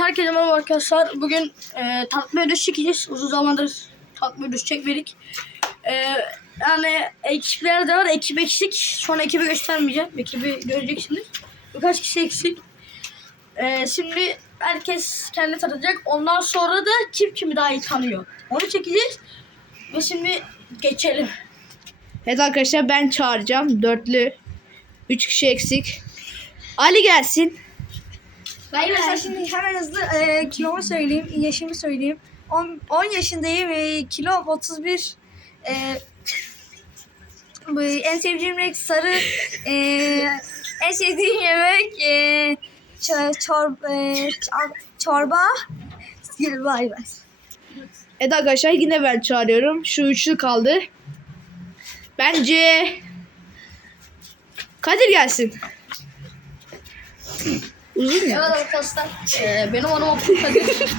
herkese merhaba arkadaşlar. Bugün e, tatlı ödüş çekeceğiz. Uzun zamandır tatlı ödüş çekmedik. E, yani ekipler de var. Ekip eksik. Şu an ekibi göstermeyeceğim. Ekibi göreceksiniz. Birkaç kişi eksik. E, şimdi herkes kendi tanıyacak. Ondan sonra da kim kimi daha iyi tanıyor. Onu çekeceğiz. Ve şimdi geçelim. Evet arkadaşlar ben çağıracağım. Dörtlü. Üç kişi eksik. Ali gelsin. Arkadaşlar şimdi hemen hızlı e, kilomu söyleyeyim, yaşımı söyleyeyim. 10, 10 yaşındayım, e, kilom 31. E, bu, en sevdiğim renk sarı. E, en sevdiğim yemek e, çor, çor, e, çor- çorba. Bay bay. Evet arkadaşlar yine ben çağırıyorum. Şu üçlü kaldı. Bence Kadir gelsin. Uzun Evet ya. arkadaşlar. e, benim adım Abdülkadir.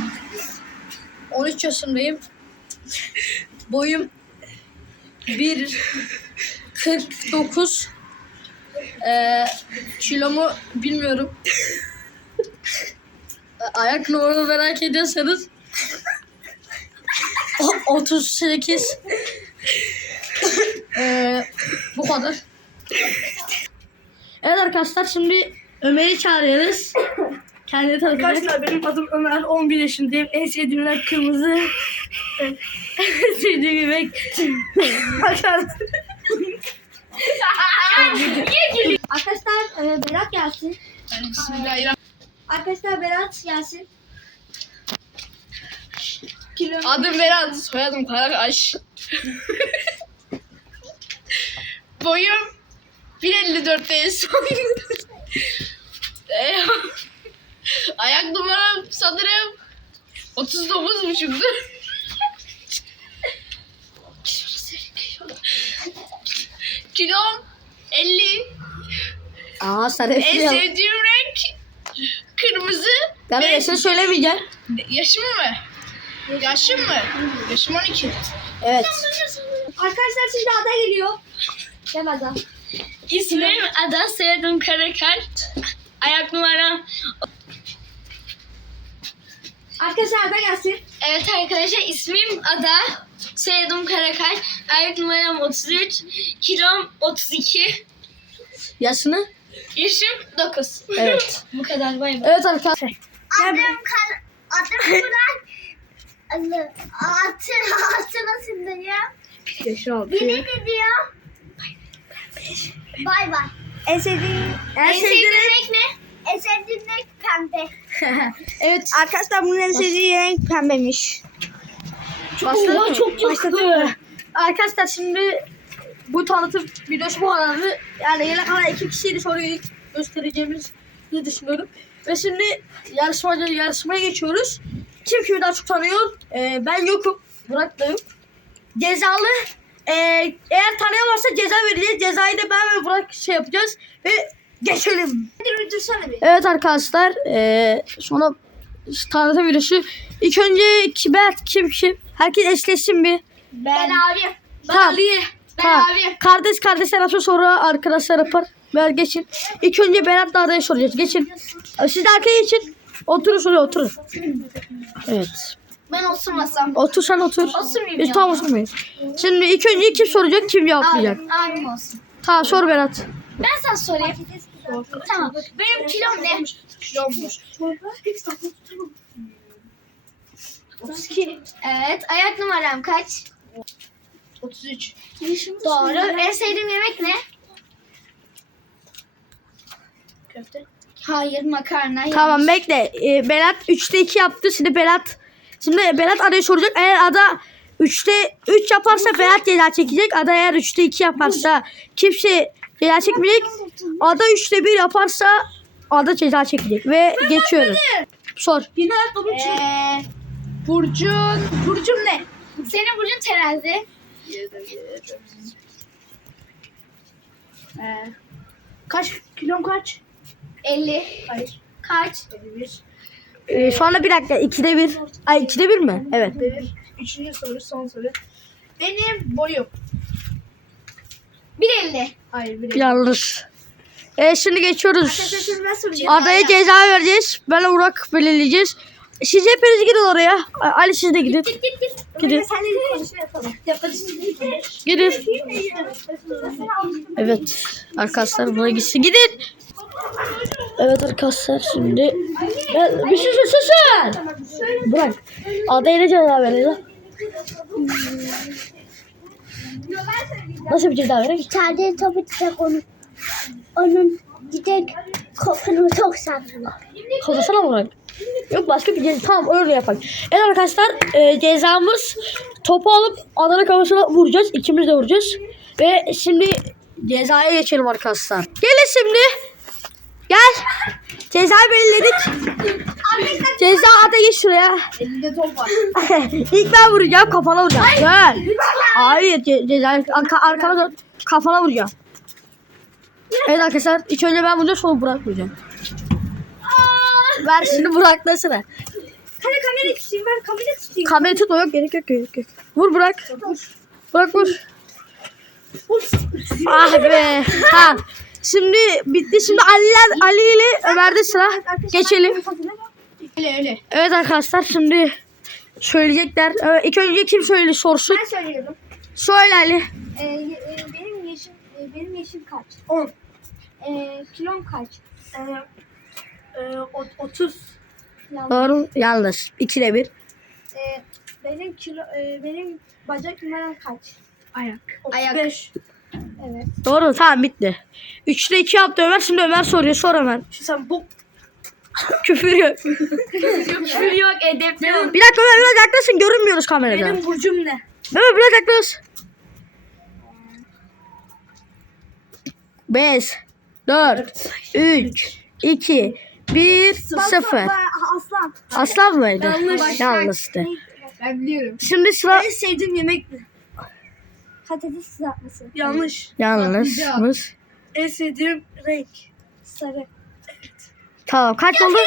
13 yaşındayım. Boyum 1.49. E, kilomu bilmiyorum. Ayak numaramı merak ediyorsanız o- 38 e, bu kadar. Evet arkadaşlar şimdi Ömer'i çağırıyoruz. Kendini tanıtacak. Arkadaşlar benim adım Ömer, 11 yaşındayım. En sevdiğim renk kırmızı. en sevdiğim yemek. Arkadaşlar e, Berat gelsin. Bismillahirrahmanirrahim. Arkadaşlar Berat gelsin. Kilo. Adım Berat. Soyadım Karakaş. Boyum 1.54'teyiz. Ayak numaram sanırım 39 buçuktu. Kilom 50. Aa sarı En eşya. sevdiğim renk kırmızı. Yani Ve- yaşını söylemeyeceğim. Yaşım mı? Yaşım mı? Yaşım 12. Evet. Arkadaşlar şimdi ada geliyor. Gel ada. İsmim Ada, soyadım Karakart. Ayak numaram. Arkadaşlar ada gelsin. Evet arkadaşlar ismim Ada. Soyadım Karakart. Ayak numaram 33. Kilom 32. Yaşını? Yaşım 9. Evet. Bu kadar bay bay. Evet arkadaşlar. Adım Kar adım Burak. Adı- Altı altı nasıl diyor? Yaşı 6. Biri de diyor. Bay bay. En sevdiğim en, En sevdiğim sevdiğin renk. ne? En sevdiğin renk pembe. Evet. Arkadaşlar bunun en sevdiği renk pembemiş. Başladı. çok yakın. Arkadaşlar şimdi bu tanıtım videosu bu kadardı. Yani yine kadar iki kişiydi sonra ilk göstereceğimiz diye düşünüyorum. Ve şimdi yarışmacı yarışmaya geçiyoruz. Kim kimi daha çok tanıyor? Ee, ben yokum. Burak da yok. Cezalı. Ee, eğer tanıyamazsa ceza vereceğiz. Cezayı da ben ve Burak şey yapacağız. Ve geçelim. Hadi dursana bir. Evet arkadaşlar. Ee, sonra tanıtım videosu. İlk önce kime kim kim? Herkes eşleşsin bir. Ben abi. Tamam. Ben Tamam. abi. Kardeş kardeşler yapsa sonra arkadaşlar yapar. Ver geçin. İlk önce Berat Dağ'da'ya soracağız. Geçin. Siz de arkaya geçin. Oturun şuraya oturun. Evet. Ben oturmasam. Otur sen otur. Oturmayayım Biz ya. tamam oturmayız. Şimdi ilk önce kim soracak kim cevaplayacak. Abim, abim olsun. Tamam sor Berat. Ben sana sorayım. Tamam. Benim kilom ne? Evet. Ayak numaram kaç? 33. Doğru. En sevdiğim yemek ne? Köfte. Hayır makarna. Tamam bekle. Ee, Berat 3'te 2 yaptı. Şimdi Berat Şimdi Berat adayı soracak. Eğer ada 3'te 3 yaparsa Berat ceza çekecek. Ada eğer 3'te 2 yaparsa kimse ceza çekmeyecek. Ada 3'te 1 yaparsa ada ceza çekecek. Ve geçiyoruz. Sor. Ee, Burcun. Burcum ne? senin burcun terazi. Ee, kaç? Kilom kaç? 50. Hayır. Kaç? 51. Ee, şu anda bir dakika. 2'de 1. Ay 2'de 1 mi? Evet. Üçüncü soru son soru. Benim boyum. 1.50. Hayır bir Yanlış. E, şimdi geçiyoruz. Şimdi ben soracağım. Adaya ceza vereceğiz. Ben Burak belirleyeceğiz. Siz hepiniz gidin oraya. A- Ali siz de gidin. Gidin. Sen de konuşma yapalım. Gidin. Evet. Arkadaşlar buraya gitsin. Gidin. Evet arkadaşlar şimdi. Ben, bir susun susun. Bırak. Adaya ne ceza vereceğiz? Nasıl bir ceza vereceğiz? İçeride topu tutacak onu. Onun gidecek kokunu çok saklıyor. Kafasına mı bırak? Yok başka bir ceza. Tamam öyle yapalım. Evet arkadaşlar e, cezamız topu alıp adana kafasına vuracağız. İkimiz de vuracağız. Ve şimdi cezaya geçelim arkadaşlar. Gelin şimdi. Gel. Cezayı belirledik. Ceza hadi geç şuraya. Elinde top var. İlk ben vuracağım kafana vuracağım. Gel. Hayır ce cezayı arka, arkana dön. Kafana vuracağım. Evet arkadaşlar ilk önce ben vuracağım sonra Burak vuracağım. Ver şimdi Burak'la sıra. Hadi kamerayı tutayım ben kamerayı tutayım. Kamerayı tutma yok gerek yok gerek yok. Vur Burak. Burak vur. ah be. Ha. Şimdi bitti. Şimdi Ali, Ali ile Ömer'de sıra. Geçelim. Öyle öyle. Evet arkadaşlar şimdi söyleyecekler. Evet, ilk önce kim söyle sorsun. Ben söylüyorum. Söyle Ali. Ee, e, benim yaşım e, benim yaşım kaç? 10. Ee, kilom kaç? Ee, 30. Yanlış. Doğru. Yanlış. İkide bir. Ee, benim kilo e, benim bacak numaram kaç? Ayak. Ayak. Evet. Doğru tamam bitti. Üçte iki yaptı Ömer. Şimdi Ömer soruyor. Sor Ömer. Sen bu Küfür yok. Küfür yok, edep yok. Bir dakika Ömer biraz yaklaşın. Görünmüyoruz kamerada. benim burcum ne? Ömer biraz yaklaş. Beş, dört, üç, iki, bir, sıfır. Aslan. Aslan mıydı? Yanlış. Yanlıştı. Ben biliyorum. Şimdi sıra En sevdiğim yemek ne? Patates kızartması. Yanlış. yanlış. En sevdiğim renk. Sarı. Tamam kaç oldu?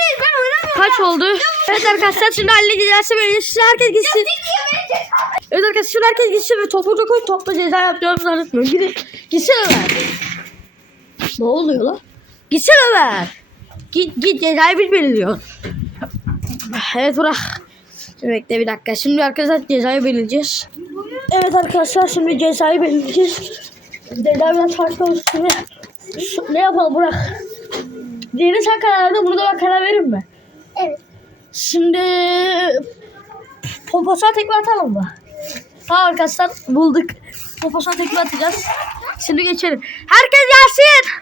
Kaç oldu? Evet arkadaşlar şimdi halledeceğiz. Böyle size herkes gitsin. Evet arkadaşlar şimdi herkes gitsin ve topu koy topla ceza yapacağımızı zannetmiyorum. Gidin. Gitsin Ömer. Ne oluyor lan? Gitsin Ömer. Git git cezayı biz belirliyor. Evet bırak. Şimdi bekle bir dakika. Şimdi arkadaşlar cezayı belirleyeceğiz. Evet arkadaşlar şimdi cezayı belirleyeceğiz. Farklı olsun. Şimdi ne yapalım bırak. Diğerini sen karar verdin. Bunu da ben karar veririm mi? Evet. Şimdi poposuna tekme atalım mı? Tamam arkadaşlar bulduk. Poposuna tekme atacağız. Şimdi geçelim. Herkes gelsin.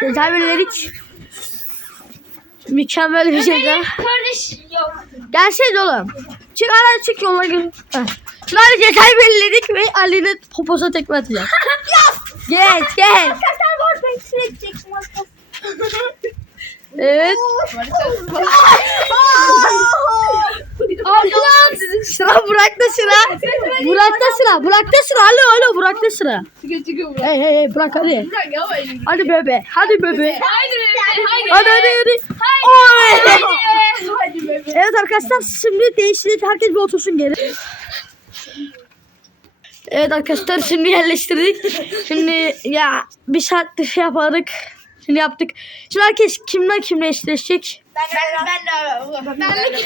Ceza belirledik. Mükemmel bir ceza. Kardeş yok. Gelsin oğlum. Çık ara çık yola gir. Ali cezayı belirledik ve Ali'nin poposuna tekme atacağız. Geç geç. Makas. Evet. Allah. Sıra Burak'ta sıra. Burak'ta sıra. Burak'ta sıra. Alo alo Burak'ta sıra. Çıkıyor buraya. Hey hey hey Burak hadi. Bırak ya elini. Hadi bebe. Hadi bebe. Haydi bebe, haydi. Hadi hadi hadi. Oy. Hadi bebe. Evet arkadaşlar şimdi değiştirdik. Herkes bir otursun geri. Evet arkadaşlar şimdi yerleştirdik. Şimdi ya bir saattir şey yapardık. Şimdi yaptık. Şimdi herkes kimler kimle eşleşecek? Ben ben de ben de ben de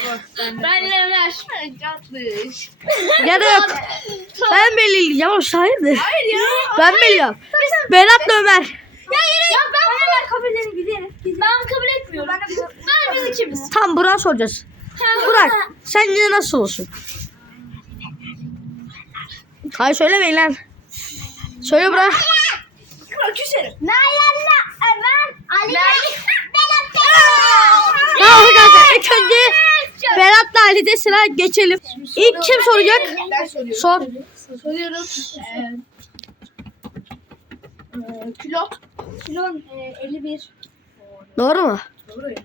Ben Ömer. Yanlış. Ya da yok. Ben belirleyeceğim ama hayırdır. Hayır ya. Ben belirliyorum. Berat'la Ömer. Ya ben Ben kabullerini giderim. ben kabul etmiyorum. Ben biz ikimiz. Tam Burak'a soracağız. Burak sence nasıl olsun? Hayır söylemeyin lan. Söyle Burak. Küserim. Nalan'la Ömer, Ali Tamam arkadaşlar ilk önce Berat'la Ali'de sıra geçelim. İlk kim soracak? Ben soruyorum. Sor. Soruyorum. Ee, e, kilo. Kilon e, 51. Doğru mu? Doğru ya.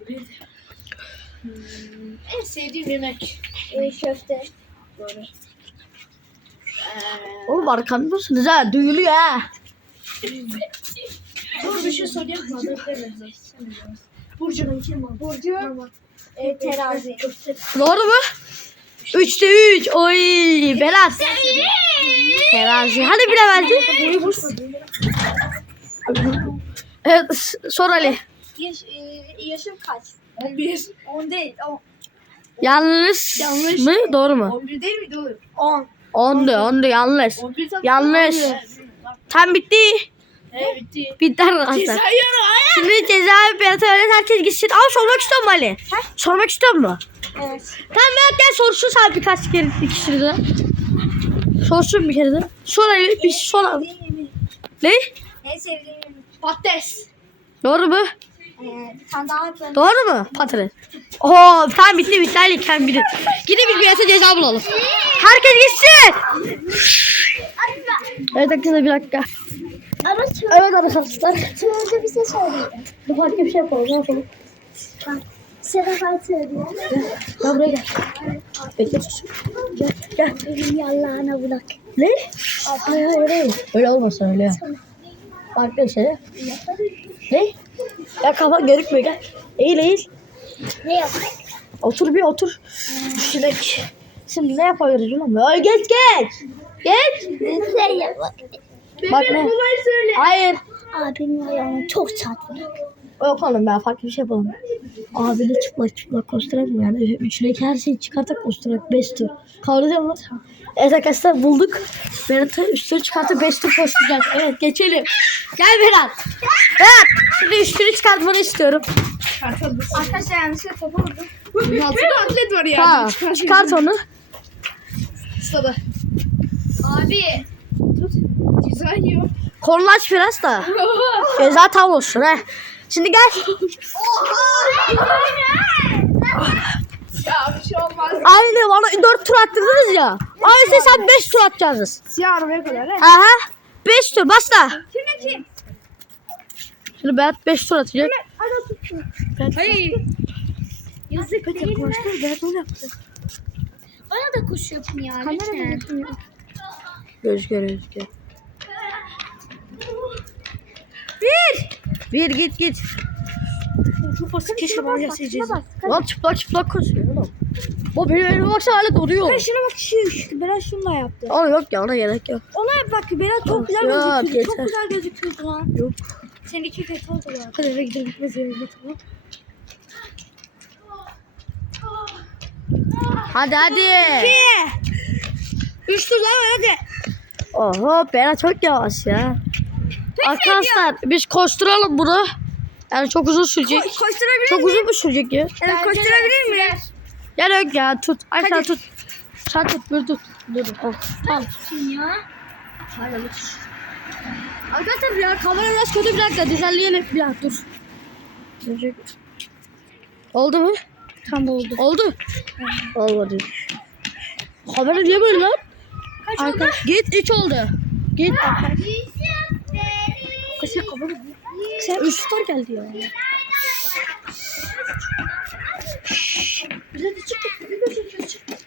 Hmm, en sevdiğim yemek. E, köfte. Doğru. Oğlum arkamda mısınız ha? Duyuluyor ha. Dur bir şey sorayım. mı? Burcu'nun kim o? Burcu e, terazi. Doğru mu? Üçte üç. Oy Berat. Terazi. Hadi bilemezdi. Evet sor Ali. Yaş, e, yaşım kaç? 11. 10 değil. O- Yanlış, Yanlış. mı doğru mu? 11 değil miydi oğlum? 10. Ondu ondu yanlış. 11 zaten. Yanlış. Tam bitti. Evet bitti. Bitti arkadaşlar. Ceza. Şimdi ceza öyle herkes gitsin. Ama sormak istiyor mu Ali? Sormak istiyor mu? Evet. Tamam Berat gel sorsun sana birkaç kere de. Sorsun bir kere de. Sor Ali bir sor. Yemek. Ne? En sevdiğim. Patates. Doğru mu? Ee, bir tane daha yapalım. Doğru mu? Patates. Oo tamam bitti bitti Ali kendi bilin. Gidin Berat'a ceza bulalım. Herkes gitsin. Evet arkadaşlar bir dakika. Ama sonra, Evet arkadaşlar. sonra bize söyledi. Bu farklı bir şey yapalım. Ne yapalım? Serafat söylüyor. Gel buraya gel. Bekle sus. Gel gel. Benim yallağına bırak. Ne? Hayır hayır hayır. Öyle olmasın öyle. Farklı bir şey. Ne? Ya kafa görükmüyor gel. Eğil eğil. Ne yapayım? Otur bir otur. Şimdi, şimdi ne yapabiliriz ulan? Geç geç. Geç. Ne yapayım? Bak ne? Hayır. Abimin ayağını çok çarptı. Yok oğlum ben farklı bir şey yapalım. Abi de çıplak çıplak koşturak mı yani? Üçündeki her şeyi çıkartıp koşturak. Beş tur. Kabul ediyor musun? Evet arkadaşlar bulduk. Berat'ı üstünü çıkartıp beş tur koşturacağız. Evet geçelim. Gel Berat. Berat. Şimdi üstünü çıkartmanı istiyorum. Arkadaşlar yanlışlıkla topu vurdum. Altında atlet var ya. Ha, çıkart onu. Stada. Abi. Ceza yiyor. Kolunu aç biraz da. Ceza tam olsun he. Şimdi gel. Ya bir şey olmaz. Aynı bana dört tur attırdınız ya. Aynı sen beş tur atacaksınız. Siyah arabaya kadar he. Aha. Beş tur basta. Kimle kim? Şimdi Berat beş tur atacak. Berat Hayır. Yazık değil mi? Berat onu yaptı. Bana da kuş yapın ya. lütfen. Gözüküyor gözüküyor. Bir. Bir git git. Çok basit keşke bana gelseyeceğiz. Lan çıplak çıplak koşuyor oğlum. O benim elime baksana hala duruyor. Şuna bak şu, şu Berat şunu da yaptı. Ama yok ya ona gerek yok. Ona bak Berat çok güzel Ya, gözüküyor. Çok güzel gözüküyor lan. Yok. Seninki kötü oldu ya. Hadi eve gidelim. Gitmez eve gidelim. Hadi hadi. Üç tur daha hadi. Oho Berat çok yavaş ya. Arkadaşlar biz koşturalım bunu. Yani çok uzun sürecek. Koşturabilir Çok uzun mu sürecek ya? Evet koşturabilir miyim? Gel yok ya tut. Ay sen tut. Sen tut dur tut. Dur dur. Oh, tamam. ya. Arkadaşlar ya kamera biraz kötü bir dakika düzenleyelim. Bir dakika dur. Düzelecek. Oldu mu? Tam oldu. Oldu. Olmadı. Kamera niye böyle lan? Kaç Arka. oldu? Git 3 oldu. Git. Kaçı kabul Sen 3 tutar geldi ya.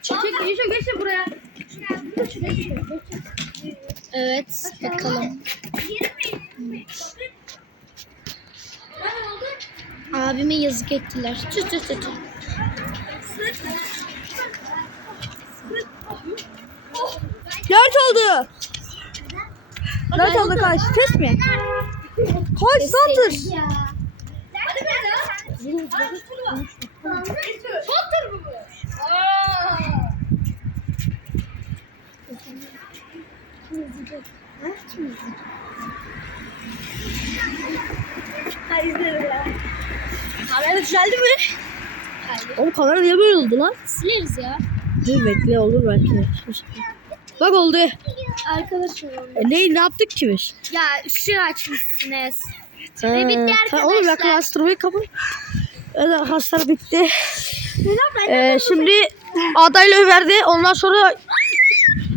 Çek geçin geçin buraya. Evet bakalım. Abime yazık ettiler. Tüt tüt tüt. Dört oldu. Dört oldu kaç? Test mi? Kaç satır? Kamera düzeldi mi? Oğlum kamera niye böyle oldu lan? Sileriz ya. Dur bekle olur belki. Bak oldu. Arkadaşlar. E, ne, ne yaptık ki biz? Ya ışığı açmışsınız. Ha, bitti ha, Oğlum arkadaşlar. yaklaştırmayı kapat. Evet arkadaşlar bitti. Ee, şimdi adayla Ömer'de ondan sonra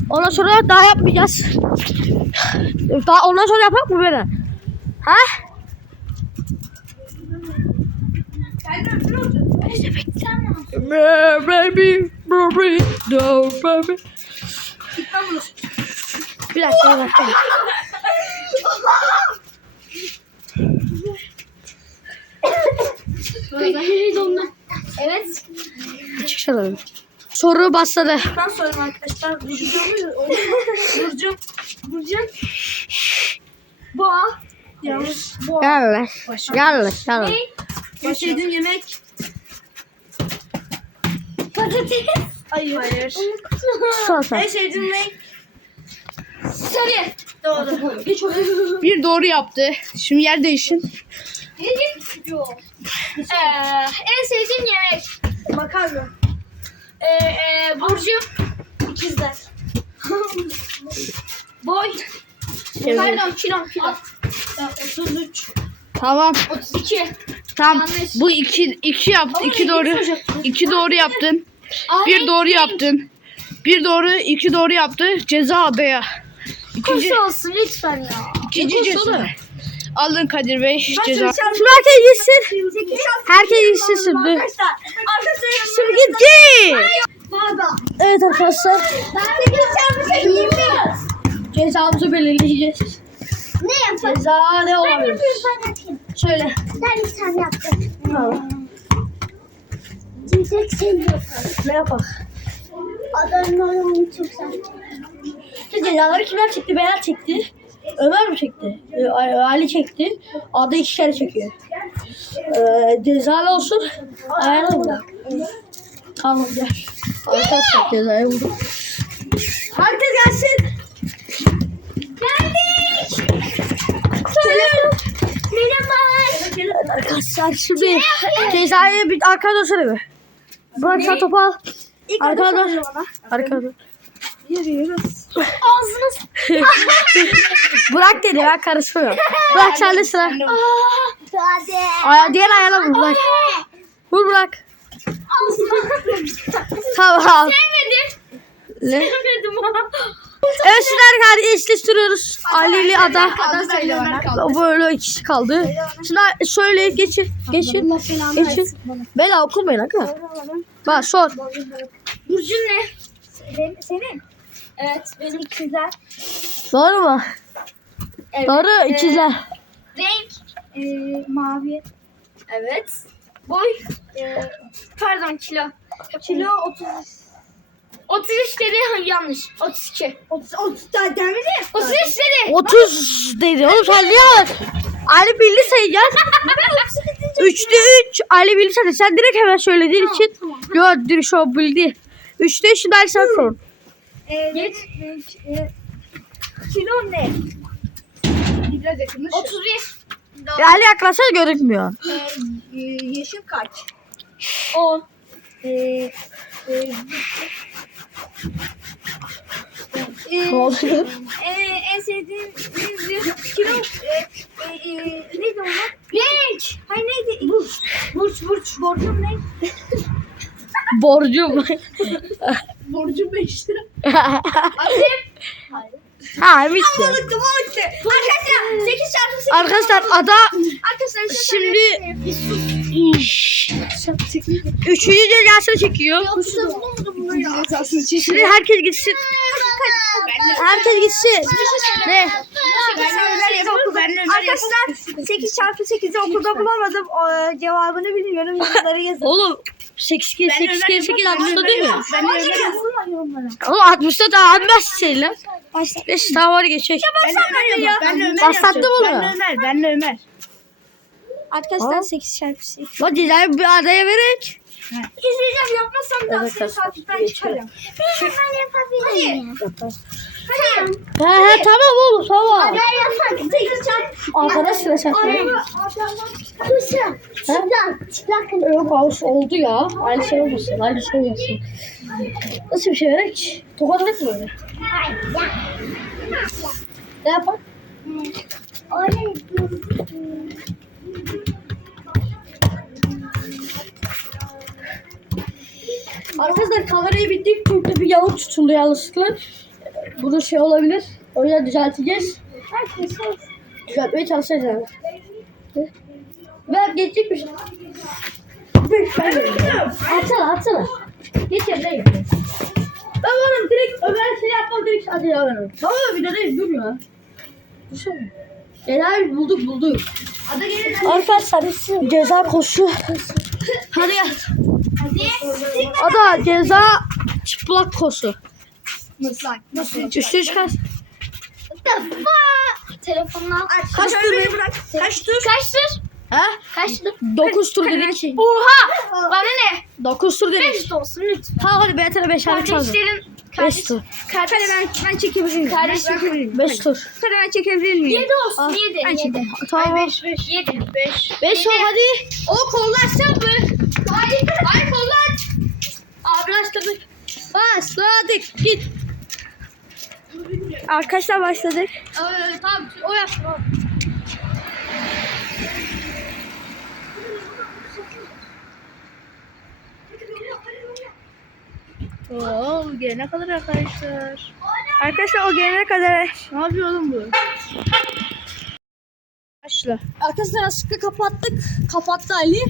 ondan sonra daha yapmayacağız. Daha ondan sonra yapak mı böyle? Ha? Baby, baby, baby. Bir dakika, bir dakika. Evet. Çıksana. Soru başladı. Ben sorayım arkadaşlar. Burcu Burcu. Burcu. Boğa. Yanlış. Yanlış. Yanlış. Yanlış. En sevdiğim yemek. Patates. Hayır. Hayır. Sen. En sevdiğim renk. Sarı. Doğru. Geç oraya. Bir doğru yaptı. Şimdi yer değişin. Ee, en sevdiğim yemek. Makarna. Ee, e, Burcu. İkizler. Boy. Evet. Pardon kilo. Kilo. 33. Tamam. 32. Tamam. Yanlış. Bu iki iki yaptı. iki doğru. iki doğru yaptın. Bir doğru yaptın. Bir doğru, iki doğru yaptı. Ceza B'ye. İkinci, Kuş olsun lütfen ya. ikinci ceza. Aldın Kadir Bey ceza. Şimdi herkes gitsin. Herkes gitsin şimdi. Şimdi gitti. Evet arkadaşlar. Ben de geçen bir yiyemiyoruz. Cezamızı belirleyeceğiz. Ne yapalım? Ceza ne olabilir? Söyle. Ben bir tane yaptım. Tamam. Cimcek sen yapalım. Ne yapalım? Adamın onu çok sevdim. Şimdi cezaları kimler çekti? Berat çekti. Ömer mi çekti? Ee, Ali çekti. Ada iki kere çekiyor. Ee, cezalı olsun. Ayarlayın da. Tamam gel. Arkadaşlar cezayı bulduk. Herkes gelsin. Geldik. Merhaba. Arkadaşlar şimdi cezayı bir arkadaşlar bir. Bırak sen topu al. Arkadaş. Arkadaş. Yürü yürü. Ağzınız. Bırak dedi ben karışmıyorum. Bırak sen de sıra. Hadi. Aya, diğer ayağına vur bırak. Vur bırak. Tamam. Sevmedim. Ne? Sevmedim ama. Evet şimdi arkadaşlar eşleştiriyoruz. Ali ile Ada. Böyle ikisi kaldı. Şimdi söyle geçin. Geçin. Geçin. Bela okumayın aga. Bak sor. Burcu ne? Senin. Evet benim. İkizler. Doğru mu? Evet. Doğru ikizler. Renk. Ee, mavi. Evet. Boy. Ee, pardon kilo. Kilo 30. 33 dedi yanlış. 32. 30, 30 tane mi? 33 dedi. 30 dedi. Oğlum sen niye var? Ali bildi sayacaksın. Üçte üç. Ali bildi sayacak. Sen direkt hemen söylediğin için. Yok direkt şu an bildi. Üçte üç şimdi Ali sen sor. Ee, Geç. e, kilo ne? Biraz yakınmış. 31. Ali yaklaşsa görünmüyor. Ee, e, yaşın kaç? 10. Ee, e, e, Ne oldu? e, en sevdiğim bir kilo e, e, e, neydi onlar? Renk. Hayır neydi? Burç. Burç, burç. Borcum ne? Borcum 5 lira. ha bitti. Balıktı, balıktı. Arkadaşlar 8 çarpı 8. Arkadaşlar ada Arkadaşlar bir şey şimdi Şşş. üçüncü cezasını çekiyor. Cezasını Şimdi herkes gitsin. Herkes gitsin. Ne? Arkadaşlar 8 çarpı 8'i okulda bulamadım. O, cevabını bilmiyorum. Yorumları yazın. Oğlum 8 kere 8 kere 8 60'da değil mi? Oğlum 60'da daha almazsın sen lan. Başla. Neyse tamam hadi geçecek. Yapıp. Ben Ömer Başlattım yapacağım. onu. Ben Ömer. Ben Ömer. Arkadaşlar Aa. 8 çarpı 8. Lan cezayı bir adaya verek. İzleyeceğim yapmazsam da seni takipten çıkarım. Ben yapabilirim. Hadi. He he tamam oğlum tamam. Ben. 8 çarpı. Arkadaşlar sen. Kuşum. Şuradan. Çıplak. Yok olsun oldu ya. Aynı şey olmasın. Aynı şey olmasın. Nasıl bir şey verek? Tokadık mı böyle? Ne yapalım? Oraya Arkadaşlar kamerayı bittik. Çünkü bir yavuk tutuldu yanlışlıkla. Bu da şey olabilir. O yüzden düzelteceğiz. Düzeltmeye çalışacağız yani. Ver geçecek bir şey. Atsana atsana. Geç yerine git. Ben varım direkt Ömer seni yapmam direkt hadi ya ben Tamam bir de değil dur ya. Dursana. Helal bulduk bulduk. Arkadaşlar ceza koşu. Hadi gel. Ada ceza çıplak koşu. Nasıl? Nasıl? Üstü çıkar. telefonunu al. Kaç tur? Kaç tur? Kaç tur? Ha? Kaç tur? 9 tur dedik. Oha! Bana ne? 9 tur dedik. Beş de olsun lütfen. Tamam hadi BTR 5 hadi çaldı. Kardeşlerin 5 kardeş, tur. Kale ben, ben çekebilir miyim? Kardeşim. Ben çekebilir miyim? 5 tur. Kale ben çekebilir miyim? Yedi olsun yedi. Ben Yedi. Tamam. beş. Yedi. Beş. 5 tur hadi. O kollar mı? Hayır. Hayır kollar. Abi açtırdık. Başladık. Git. Arkadaşlar başladık. Ee, tamam o yapsın. Oo, gelene kadar arkadaşlar. Arkadaşlar o gelene kadar Ne yapıyor oğlum bu? Başla. Arkadaşlar yanlışlıkla kapattık. Kapattı Ali.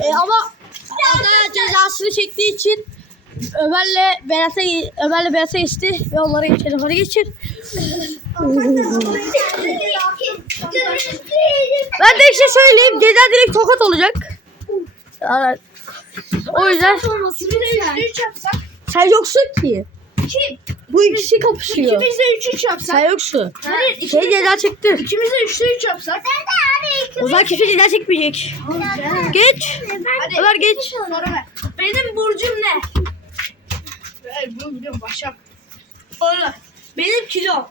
Ee, ama Adaya cezasını çektiği için Ömer'le Berat'a Ömer'le Berat'a geçti ve onlara geçelim. Hadi geçin. Ben de bir şey söyleyeyim. Ceza direkt tokat olacak. O yüzden sen yoksun ki. Bu ikisi kapışıyor. İkimiz de 3 3 yapsak. Sen yoksun. Hayır, Şey ceza çekti. İkimiz de 3'te 3 yapsak. O zaman kimse ceza çekmeyecek. Geç. Ömer geç. Benim burcum ne? Ver bunu biliyorum Başak. Oğlum. Benim kilo.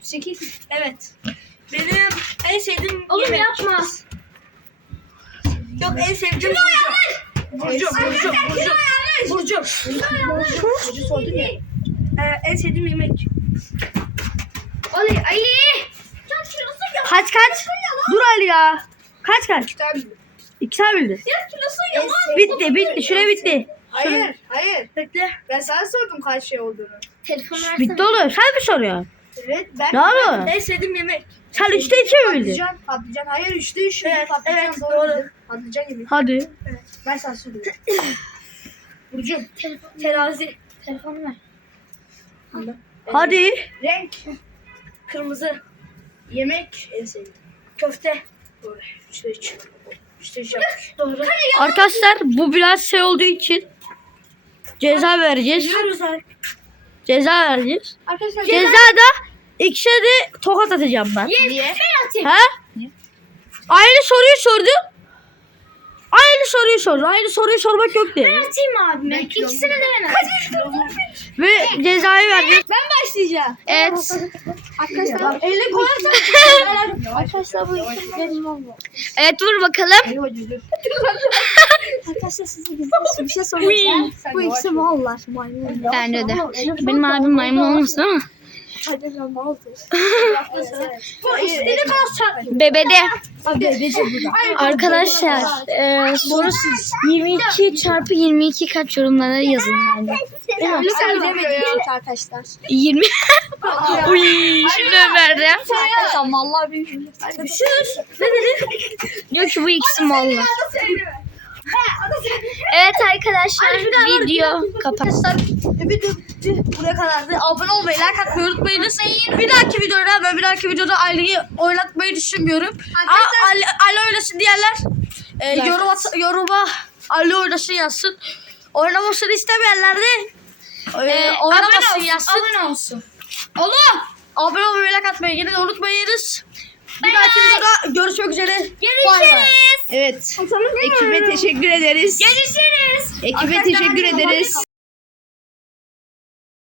8. Evet. Benim en sevdiğim Oğlum yemek. yapma. Yok en sevdiğim burcum. Burcum, burcum, burcum. Burcum. Burcu sordun ya. Ee, en sevdiğim yemek. Ali. Ali. Kaç kaç? Dur Ali ya. Kaç kaç? İki tane bildim. İki tane bildi. Bitti bitti. Şuraya bitti. Hayır, hayır. Bekle. Ben sana sordum kaç şey olduğunu. Telefonu versene. Bitti oğlum. Sen mi soruyorsun? Evet, ben... Ne yapıyorsun? En sevdiğim yemek. Sen üçte iki mi bildin? Patlıcan, patlıcan. Hayır, üçte üç. Evet, patlıcan evet, doğru. Patlıcan yemeği. Hadi. Ben sana soruyorum. Burcum. Terazi. Telefonu ver. Hadi. Renk. Kırmızı. Yemek. En sevdiğim. Köfte. Doğru. Üçte üç. Üçte üç yapmış. Doğru. Arkadaşlar bu biraz şey olduğu için ceza vereceğiz. Ceza vereceğiz. Arkadaşlar. Cezada ikişe de tokat atacağım ben. Niye? Ha? Aynı soruyu sordum. Aynı soruyu sordu. Aynı soruyu sormak yok dedi. Atayım abime. İkisini de ben atayım. Ve cezayı vereceğiz. başlayacağım. Evet. Arkadaşlar Elini koyarsan. arkadaşlar bu ikisi benim oldu. Evet vur bakalım. Arkadaşlar size bir şey soracağım. Bu ikisi mallar. Maymun. Bence de. Benim abim maymun olmasın ama. Bebede. Arkadaşlar e, soru 22 çarpı 22 kaç yorumlara yazın bence. Lütfen bilemedik arkadaşlar. 20. Uy, şimdi Ömer'de. Arkadaşlar mallar büyük. Diyor ki bu ikisi mallar. Evet arkadaşlar video kapat. Video buraya kadardı. Abone olmayı, like atmayı unutmayınız. Bir dahaki videoda ben bir dahaki videoda Ali'yi oynatmayı düşünmüyorum. Aa, Ali, Ali oynasın diyenler e, yorum at, yoruma Ali oynasın yazsın. Oynamasını istemeyenler de e, oynamasın yazsın. Abone olsun. Oğlum abone olmayı, like atmayı yine de unutmayınız. Bir dahaki videoda görüşmek üzere. Bay bay. Evet. Ekibe teşekkür ederiz. Görüşürüz. Ekibe teşekkür ederiz.